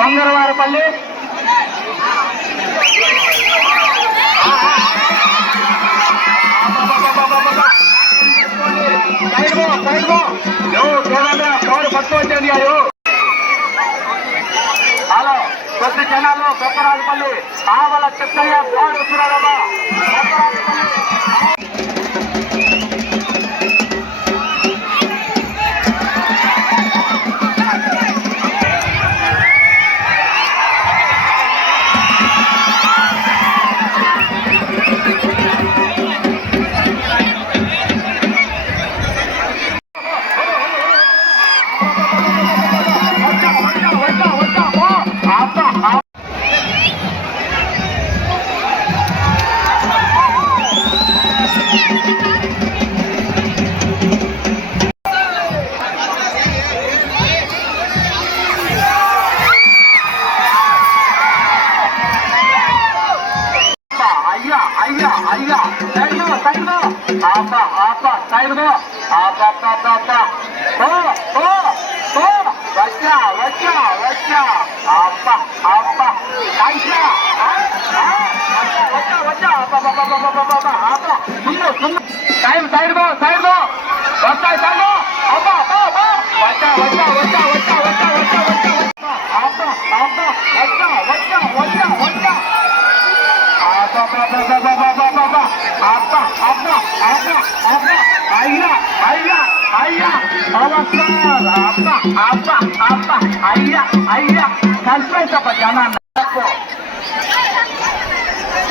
బంగారవారపల్లి hello కొద్ది జనాలు కొత్తరాజపల్లి ఆవల చెత్తయ్య బాడు వస్తున్నారమ్మా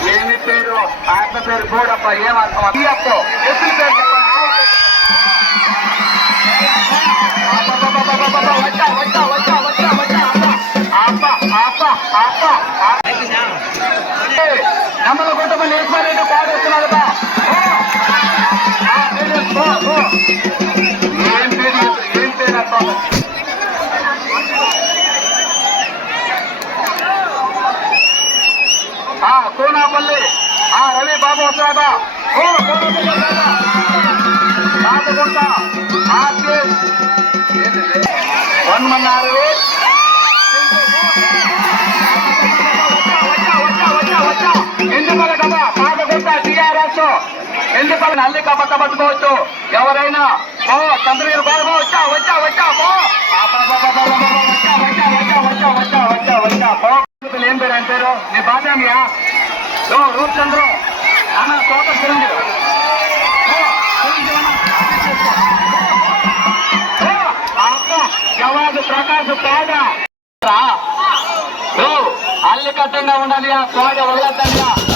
ఏమి పేరు ఆయన పేరు గోడప్ప ఏమర్థం ఎప్పుడు పేరు నమ్మల కొట్టమని ఏర్పడేది పాడు వస్తున్నారు ఏం పేరు అర్థం కోనాపల్లి రవి బాబు వస్తున్నాడా రాజగుంట వన్మన్నారు ఎందుకల కదా పాదగుంట టీఆర్ఎస్ ఎందుకల నల్లి కబట్ట పట్టుకోవచ్చు ఎవరైనా చంద్రగిరి బాబు వచ్చా వచ్చా వచ్చా ఏం పేరు ఆయన పేరు నీ బాధ్యమియా రూప్ చంద్రు నాన్న తోట చిరంజీవి జవాదు ప్రకాశ్ పాడ అల్లి కట్టంగా ఉండాలి ఆ తోట వదలద్దండి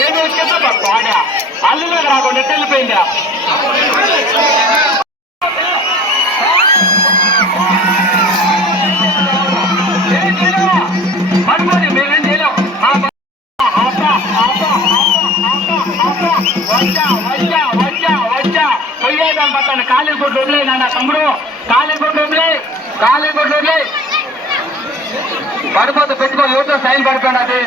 ఏమి వచ్చేదా బాగా అల్లులోకి రాకుండా వెళ్ళిపోయిందా పడుకోండి మేమేం చేయలేం పోయేదాన్ని పట్టాను కాళీగుడ్లు వదిలే నాన్న తమ్ముడు కాళీగుడ్లు వదిలే పడిపోతే పెట్టుకో యూతో సైన్ పడిపోయింది అది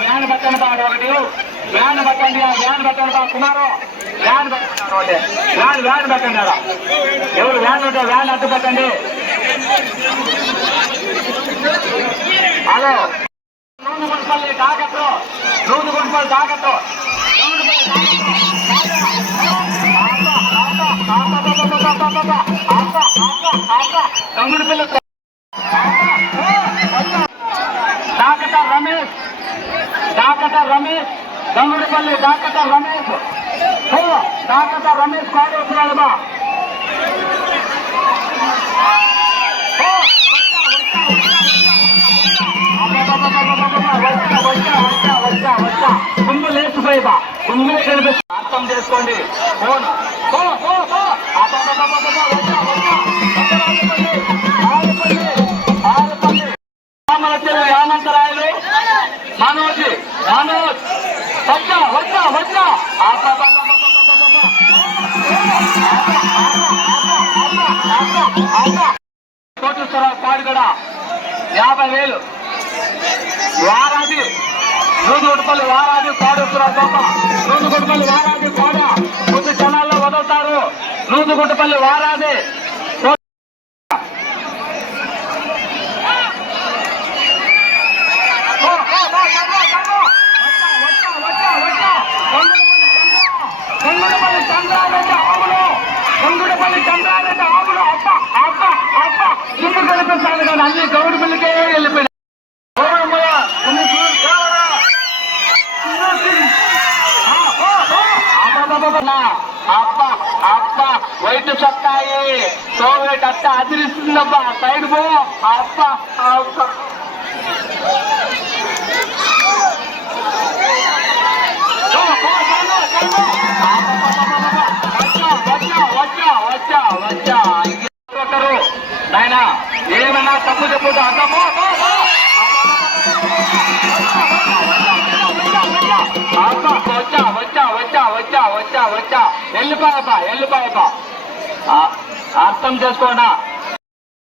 వ్యాన్ పట్టండి బాగా ఒకటి వ్యాన్ పట్టండి వ్యాన్ పట్టండి బా కుమారు వ్యాన్ పట్టండి వ్యాన్ పట్టండి అలా ఎవరు వ్యాన్ ఉంటే వ్యాన్ అడ్డు పెట్టండి హలో నూనెగుంటపల్లి తాకట్టు తమ్ముడు పిల్ల డాకట రమేష్ గంగుడిపల్లి డాకట రమేష్ డాకట రమేష్ కాడు వస్తున్నాడు బా కుంగు లేచిపోయి బా కుంగులు కనిపిస్తుంది అర్థం చేసుకోండి ఫోన్ యామంతరాయలు మనోజ్ వచ్చా కోటేశ్వరరావు పాడుగడ 50,000 వారాది నూతుగుట్టపల్లి వారాది కోటేశ్వరరావు తప్ప నూతుగుట్టపల్లి వారాది కోడ కొద్ది క్షణాల్లో వదులుతారు నూతుగుట్టపల్లి వారాది కొంగుడపల్లి చంద్రారెడ్డి ఆవులు ఇల్లు కనిపిస్తాను కానీ అన్ని గౌడిపల్లికే వెళ్ళిపోయినా వైట్ చొక్కాయి సోవేట్ అట్ట అదిరిస్తుందబ్బా సైడ్ పో వచ్చారు నాయన ఏమన్నా తప్పు చెప్పుకుంటా అర్థమో వచ్చా వెళ్ళిపోయప్ప అర్థం చేసుకోండా